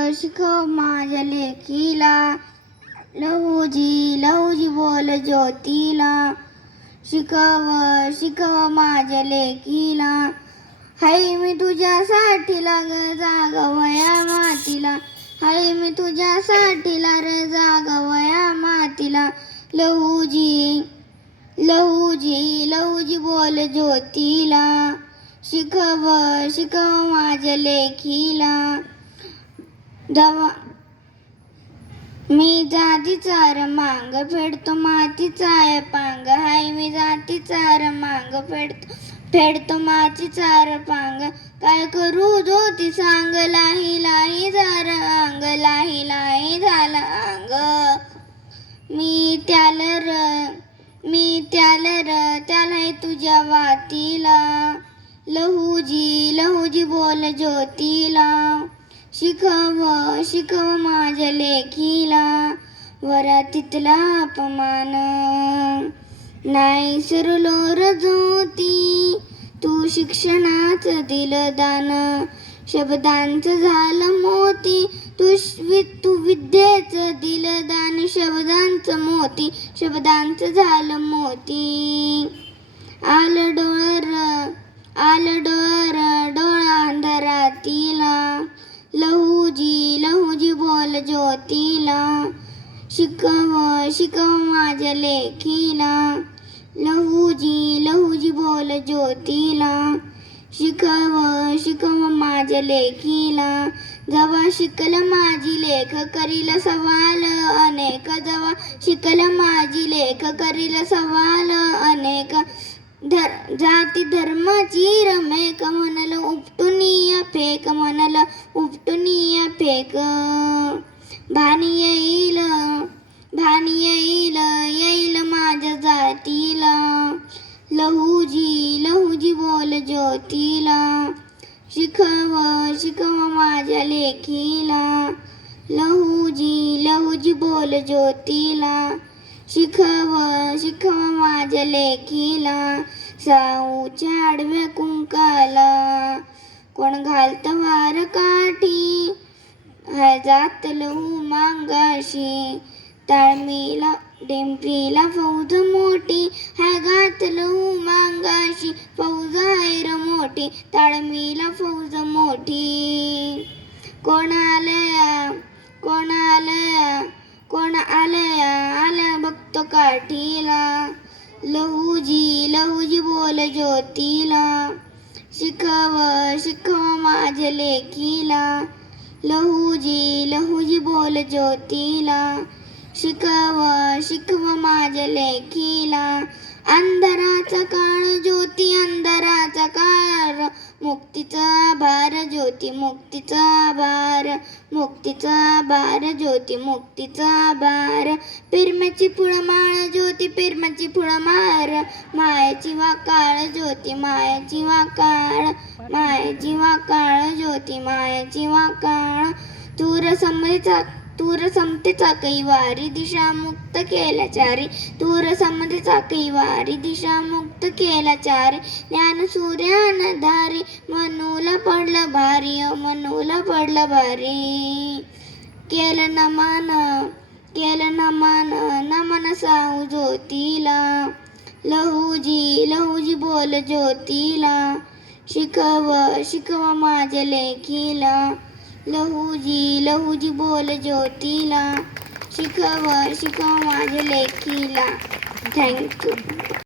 शिकव माझ्या लेकीला. लहूजी लहूजी बोल ज्योतीला. शिकव शिकव माझ्या लेकीला. हाय मी तुझ्यासाठी लाग जागवया मातीला. हाय मी तुझ्यासाठी जाग जागवया मातीला. लहूजी लहूजी लहूजी बोल ज्योतीला. शिकव शिकव माझ्या लेखीला दवा. मी जाती चार मांग फेडतो माती चाय पांग हाय मी जाती चार मांग फेडतो फेडतो माती चार पांग. काय करू जो ती सांग लाही लाही झार अंग लाही लाही झाला अंग मी त्याला र मी त्याला र त्याला तुझ्या वातीला. लहूजी लहूजी बोल ज्योतीला. शिकव शिकव माझ्या लेखीला. वरातीतला अपमान. नाही सरलो रजोती तू शिक्षणाचं दिलं दान. शब्दांचं झालं मोती तू वि तू विद्येचं दिलं दान. शब्दांचं मोती शब्दांचं झालं मोती. आलं डोळर आलं डोळर डोळा अंधारातील. ज्योतीला शिकव शिकव माझ्या लेखीला. लहूजी लहूजी बोल ज्योतीला. शिकव शिकव माझ्या लेखीला. जवा शिकल माझी लेख करील सवाल अनेक. जवा शिकल माझी लेख करील सवाल अनेक. धर जाती धर्माची रमेक म्हणलं उपटुनीय फेक म्हणाल उपटुनीय फेक. भान येईल भान येईल येईल माझ्या जातीला. लहूजी लहूजी बोल ज्योतीला. शिकव शिकव माझ्या लेखीला. लहूजी लहूजी बोल ज्योतीला. शिकव शिकव माझ्या लेखीला. साऊच्या आडव्या कुंकाला. कोण घालत वार काठी हाय जात लहू मांगाशी ताळमीला डिंपीला फौज मोठी हाय गात मांगाशी फौज हैर मोठी ताळमीला फौज मोठी कोण आलया कोण आलया कोण आलया आल्या बघतो काठीला लहूजी लहूजी बोल ज्योतीला शिकव शिकव माझ्या लेखीला लहूजी लहूजी बोल ज्योतीला शिकव शिकव माझ्या लेखीला. अंधाराचा काळ ज्योती अंधाराचा काळ. मुक्तीचा भार ज्योती मुक्तीचा भार. मुक्तीचा भार ज्योती मुक्तीचा भार. पिरम्याची फुळमाळ ज्योती पिरम्याची फुळमाळ मायाची वाकाळ ज्योती मायाची वाकाळ. मायाची वाकाळ ज्योती मायाची वाकाळ. तूर समजा तूर समते चाकई वारी दिशा मुक्त केला चारी. तूर समते चाकई वारी दिशा मुक्त केला चारी. ज्ञान सूर्यान धारी मनूला पडलं भारी अ मनूला पडलं भारी. केलं नमान केलं नमान नमन साऊ ज्योतीला. लहूजी लहूजी बोल ज्योतीला. शिकव शिकव माझ्या लेखीला लहूजी लहूजी बोल ज्योतीला. शिकव शिकव माझ्या लेखीला थँक्यू